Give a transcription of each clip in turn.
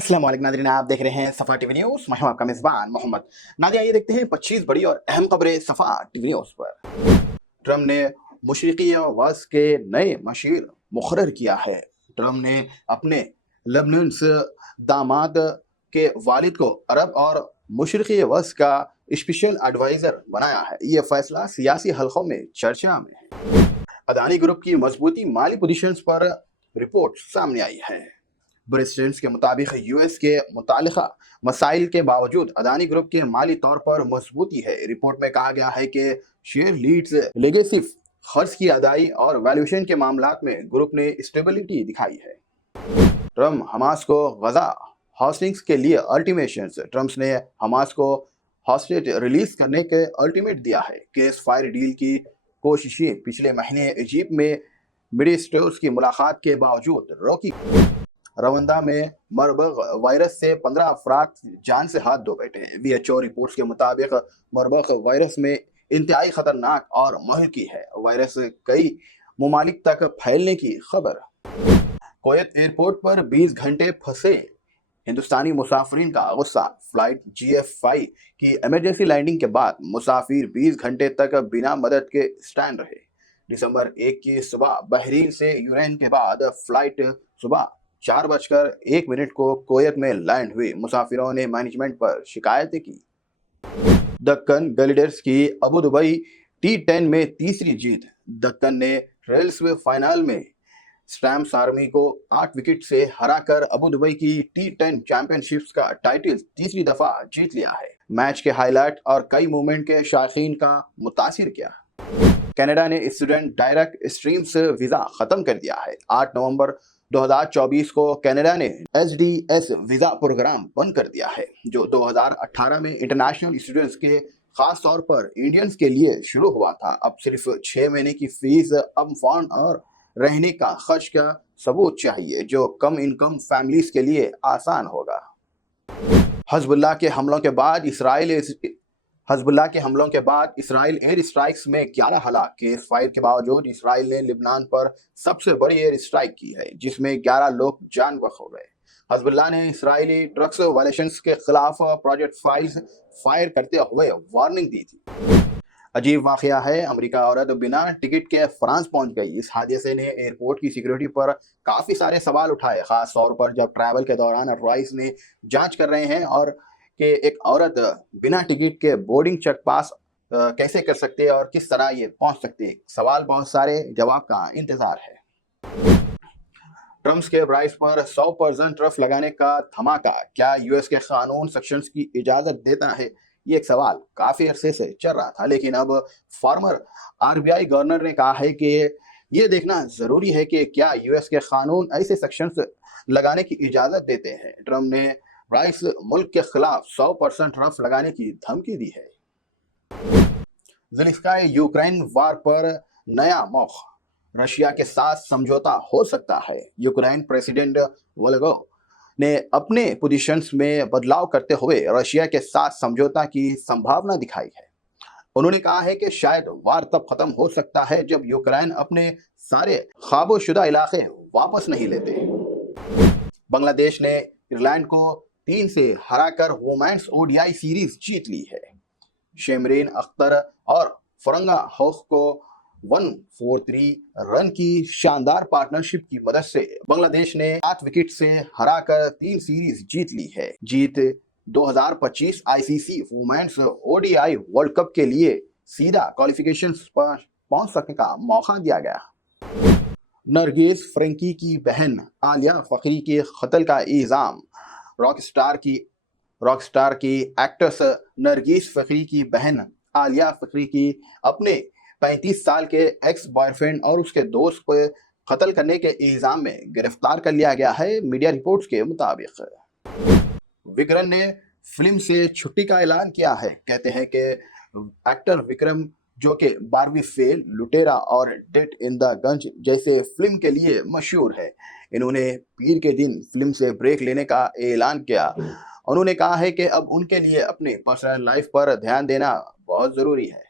अस्सलाम वालेकुम नाज़रीन, आप देख रहे हैं सफ़ा टीवी न्यूज़। मैं हूं आपका मेज़बान मोहम्मद। नाज़रीन, आइए देखते हैं 25 बड़ी और अहम खबरें सफ़ा टीवी न्यूज़ पर। ट्रम्प ने मशरिकी वस के नए मशीर मुकर्रर किया है। ट्रम्प ने अपने लेबनान से दामाद के वालिद को अरब और मशरिकी वस का स्पेशल एडवाइज़र बनाया है। ये फैसला सियासी हलकों में चर्चा में है। अदानी ग्रुप की मजबूती माली पोजीशंस पर रिपोर्ट सामने आई है। ब्रिस्टेंस के मुताबिक यूएस के मुतालिका मसाइल के बावजूद अदानी ग्रुप के माली तौर पर मजबूती है। रिपोर्ट में कहा गया है कि शेयर लीड्स लेगेसी खर्च की अदाई और वैल्यूएशन के मामलात में ग्रुप ने स्टेबिलिटी दिखाई है। ट्रम्प हमास को गजा हॉस्टिंग्स के लिए अल्टीमेशंस। ट्रम्प ने हमास को हॉस्टेज रिलीज करने के अल्टीमेट दिया है। केस फायर डील की कोशिशें पिछले महीने इजिप्ट में मिडिस्टर्स की मुलाकात के बावजूद रोकी। रवंदा में मरबग वायरस से 15 अफराद जान से हाथ धो बैठे हैं। WHO रिपोर्ट्स के मुताबिक मरबग वायरस में इंतहाई खतरनाक और महलकी है। वायरस कई ममालिक तक फैलने की खबर। कुवैत एयरपोर्ट पर 20 घंटे फंसे हिंदुस्तानी मुसाफिरीन का गुस्सा। फ्लाइट GF5 की इमरजेंसी लैंडिंग के बाद मुसाफिर 20 घंटे तक बिना मदद के स्टैंड रहे। दिसंबर 1 की सुबह बहरीन से यूरेन के बाद फ्लाइट सुबह 4:01 को कुवैत में लैंड हुई। मुसाफिरों ने मैनेजमेंट पर शिकायतें की। दक्कन ग्लेडिएटर्स की अबू दुबई T10 में तीसरी जीत। दक्कन ने ट्रेल्स में फाइनल में स्टैम्स आर्मी को 8 विकेट से हराकर अबू दुबई की T10 चैंपियनशिप्स का टाइटल तीसरी दफा जीत लिया है। मैच के हाईलाइट और कई मूवमेंट के शायकीन का मुतासिर किया। कनाडा ने स्टूडेंट डायरेक्ट स्ट्रीम से वीजा खत्म कर दिया है। 8 नवंबर 2024 को कनाडा ने SDS वीजा प्रोग्राम बंद कर दिया है, जो 2018 में इंटरनेशनल स्टूडेंट्स के खास तौर पर इंडियंस के लिए शुरू हुआ था। अब सिर्फ 6 महीने की फीस, अब फंड और रहने का खर्च का सबूत चाहिए, जो कम इनकम फैमिलीज के लिए आसान होगा। हिजबुल्लाह के हमलों के बाद इसराइल एयर स्ट्राइक्स में 11 हलाक। केस फायर के बावजूद इसराइल ने लिबनान पर सबसे बड़ी एयर स्ट्राइक की है, जिसमें 11 लोग जान बख्श हो गए। हिजबुल्लाह ने इसराइली ट्रक्स वायलेशंस के खिलाफ प्रोजेक्ट फाइल्स फायर करते हुए वार्निंग दी थी। अजीब वाकया है, अमेरिका औरत बिना टिकट के फ्रांस पहुंच गई। इस हादसे ने एयरपोर्ट की सिक्योरिटी पर काफी सारे सवाल उठाए, खास तौर पर जब ट्रैवल के दौरान राइस ने जांच कर रहे हैं और कि एक औरत बिना टिकट के बोर्डिंग चेक पास कैसे कर सकते हैं और किस तरह ये पहुंच सकते हैं। सवाल बहुत सारे, जवाब का इंतजार है। ट्रम्प के प्राइस पर 100% टैरिफ लगाने का धमाका। क्या यूएस के कानून सेक्शंस की इजाजत देता है? ये एक सवाल काफी अरसे से चल रहा था, लेकिन अब फॉर्मर RBI गवर्नर ने कहा है कि ये देखना जरूरी है कि क्या यूएस के कानून ऐसे सेक्शंस लगाने की इजाजत देते हैं। ट्रम्प ने राइस मुल्क के खिलाफ 100% टैरिफ लगाने की धमकी दी है। ज़ेलेंस्की यूक्रेन वार पर नया मौका। रशिया के साथ समझौता हो सकता है। यूक्रेन प्रेसिडेंट वोलोदिमीर ने अपने पोजीशंस में बदलाव करते हुए रशिया के साथ समझौता की संभावना दिखाई है। उन्होंने कहा है कि शायद वार तब खत्म हो सकता है जब यूक्रेन अपने सारे ख्वाबोशुदा इलाके वापस नहीं लेते। बांग्लादेश ने आयरलैंड को 3 से हराकर वुमेन्स ODI सीरीज जीत ली है। शेमरीन अख्तर और फरंगा हौक को 143 रन की शानदार पार्टनरशिप की मदद से बांग्लादेश ने 7 विकेट से हराकर 3 सीरीज जीत ली है। जीत 2025 ICC women's ODI world cup के लिए सीधा क्वालिफिकेशन पर पहुंच सकने का मौका दिया गया। नरगिस फ्रेंकी की बहन आलिया फखरी के कत्ल का इल्जाम। रॉकस्टार की एक्ट्रेस नरगिस फखरी की बहन आलिया फखरी की अपने 35 साल के एक्स बॉयफ्रेंड और उसके दोस्त को कत्ल करने के इल्जाम में गिरफ्तार कर लिया गया है। मीडिया रिपोर्ट्स के मुताबिक विक्रम ने फिल्म से छुट्टी का ऐलान किया है। कहते हैं कि एक्टर विक्रम, जो कि 12वीं फेल, लुटेरा और डेथ इन द गंज जैसे फिल्म के लिए मशहूर है, इन्होंने पीर के दिन फिल्म से ब्रेक लेने का ऐलान किया। उन्होंने कहा है कि अब उनके लिए अपने पर्सनल लाइफ पर ध्यान देना बहुत जरूरी है।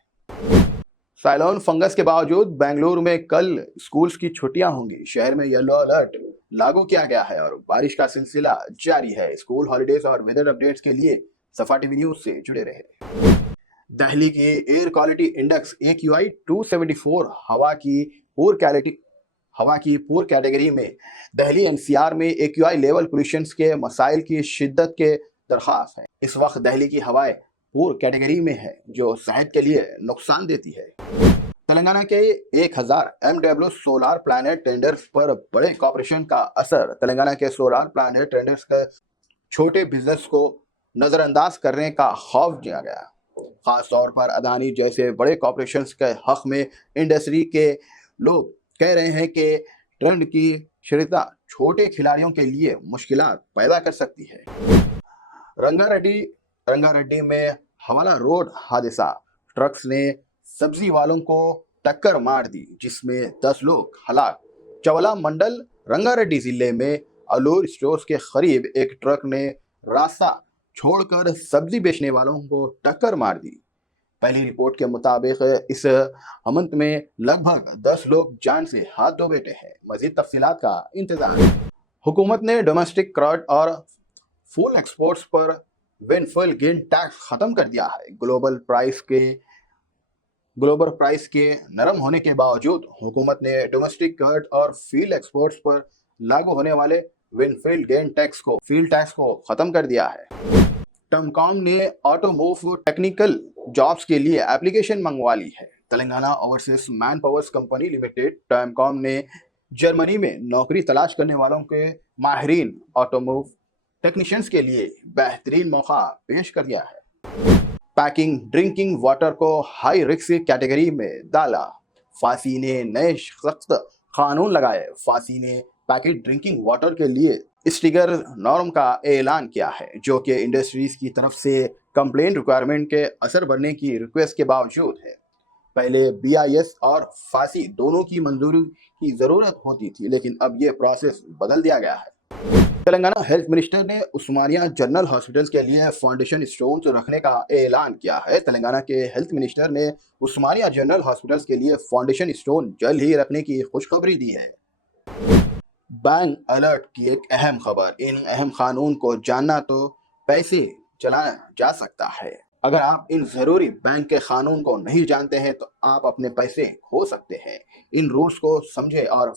साइक्लोन फंगस के बावजूद बेंगलुरु में कल स्कूल्स की छुट्टियां होंगी। शहर में येलो अलर्ट लागू किया गया है और बारिश का सिलसिला जारी है। स्कूल हॉलिडेज और वेदर अपडेट्स के लिए सफा टीवी न्यूज से जुड़े रहे। दिल्ली की एयर क्वालिटी इंडेक्स AQI 274 हवा की पुअर कैटेगरी में दिल्ली NCR में AQI लेवल पोल्यूशन के मसाइल की शिद्दत के दरखास्त है। इस वक्त दिल्ली की हवाएं पुअर कैटेगरी में है जो सेहत के लिए नुकसान देती है। तेलंगाना के 1000 MW सोलर प्लैनेट टेंडर्स पर बड़े कॉर्पोरेशन का असर। तेलंगाना के सोलर प्लैनेट टेंडर्स के छोटे बिजनेस को नजरअंदाज करने का खौफ किया गया। खास तौर पर अदानी जैसे बड़े कॉर्पोरेशंस के हक में इंडस्ट्री के लोग कह रहे हैं कि ट्रेंड की शिरता छोटे खिलाड़ियों के लिए मुश्किलात पैदा कर सकती है। रंगारेड्डी में हवाला रोड हादसा। ट्रक्स ने सब्जी वालों को टक्कर मार दी जिसमें 10 लोग हलाक। चवला मंडल रंगारेड्डी जिले में अलूर स्टोर्स के करीब एक ट्रक ने रास्ता छोड़कर सब्जी बेचने वालों को टक्कर मार दी। पहली रिपोर्ट के मुताबिक इस हमंत में लगभग 10 लोग जान से हाथ धो बैठे हैं। मजीद तफसीलात का इंतजार है। हुकूमत ने डोमेस्टिक क्रॉड और फूल एक्सपोर्ट्स पर विंडफॉल गेन टैक्स खत्म कर दिया है। ग्लोबल प्राइस के नरम होने के बावजूद हुकूमत ने डोमेस्टिक क्रॉड और फील्ड एक्सपोर्ट्स पर लागू होने वाले विंडफॉल गेन टैक्स को खत्म कर दिया है। टर्मकॉम ने ऑटोमोटिव टेक्निकल जॉब्स के लिए एप्लीकेशन मंगवा ली है। Telangana overseas man powers company limited टर्मकॉम ने जर्मनी में नौकरी तलाश करने वालों के माहिरीन ऑटोमोटिव टेक्नीशियंस के लिए बेहतरीन मौका पेश कर दिया है। पैकिंग ड्रिंकिंग वाटर को हाई रिस्क कैटेगरी में डाला। फांसी ने नए सख्त कानून लगाए। फांसी ने पैकेट ड्रिंकिंग वाटर के लिए स्टिगर नॉर्म का ऐलान किया है जो कि इंडस्ट्रीज की तरफ से कंप्लेंट रिक्वायरमेंट के असर बढ़ने की रिक्वेस्ट के बावजूद है। पहले BIS और फांसी दोनों की मंजूरी की जरूरत होती थी, लेकिन अब ये प्रोसेस बदल दिया गया है। तेलंगाना हेल्थ मिनिस्टर ने उस्मानिया जनरल हॉस्पिटल्स के लिए फाउंडेशन स्टोन रखने का ऐलान किया है। तेलंगाना के हेल्थ मिनिस्टर ने उस्मानिया जनरल हॉस्पिटल्स के लिए फाउंडेशन स्टोन जल्द ही रखने की खुशखबरी दी है। बैंक अलर्ट की एक अहम खबर। इन अहम कानून को जानना तो पैसे चलाया जा सकता है। अगर आप इन जरूरी बैंक के कानून को नहीं जानते हैं तो आप अपने पैसे खो सकते हैं। इन रूल्स को समझे और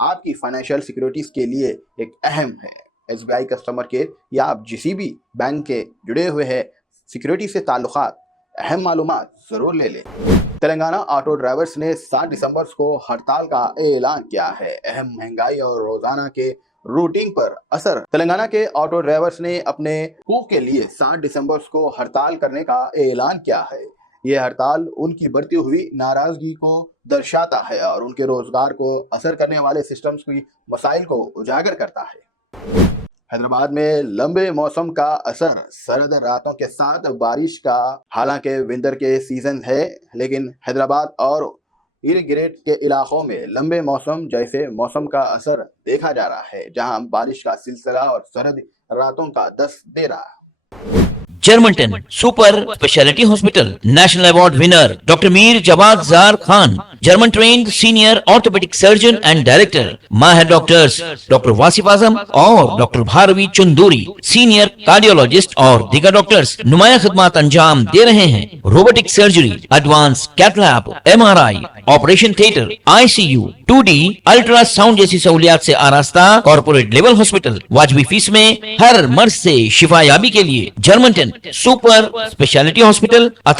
आपकी फाइनेंशियल सिक्योरिटीज के लिए एक अहम है। SBI कस्टमर केयर या आप जिस भी बैंक के जुड़े हुए हैं सिक्योरिटी से ताल्लुकात अहम मालूमात जरूर ले लें। तेलंगाना ऑटो ड्राइवर्स ने 7 दिसंबर को हड़ताल का ऐलान किया है। अहम महंगाई और रोजाना के रूटिंग पर असर। तेलंगाना के ऑटो ड्राइवर्स ने अपने हकूक के लिए 7 दिसंबर को हड़ताल करने का ऐलान किया है। यह हड़ताल उनकी बढ़ती हुई नाराजगी को दर्शाता है और उनके रोजगार को असर करने वाले सिस्टम्स की मसाइल को उजागर करता है। हैदराबाद में लंबे मौसम का असर। सर्द रातों के साथ बारिश का। हालांकि विंटर के सीजन है, लेकिन हैदराबाद और इर्द गिर्द के इलाकों में लंबे मौसम जैसे मौसम का असर देखा जा रहा है, जहां बारिश का सिलसिला और सर्द रातों का दस्त दे रहा है। जर्मनटन super speciality hospital national award winner doctor Mir Jawad Jar Khan, German trained senior orthopaedic surgeon and director, माहिर डॉक्टर्स डॉक्टर वासिफ आजम और doctor Bharavi Chanduri, senior cardiologist और दीगर डॉक्टर्स नुमाया खिदमत अंजाम दे रहे हैं। Robotic surgery, advance cath lab, MRI, operation theatre, ICU, 2D ultrasound जैसी सहूलियात से आरास्ता कॉर्पोरेट लेवल हॉस्पिटल। वाजबी फीस में हर मर्ज से शिफायाबी के लिए जर्मनटन सुपर स्पेशलिटी हॉस्पिटल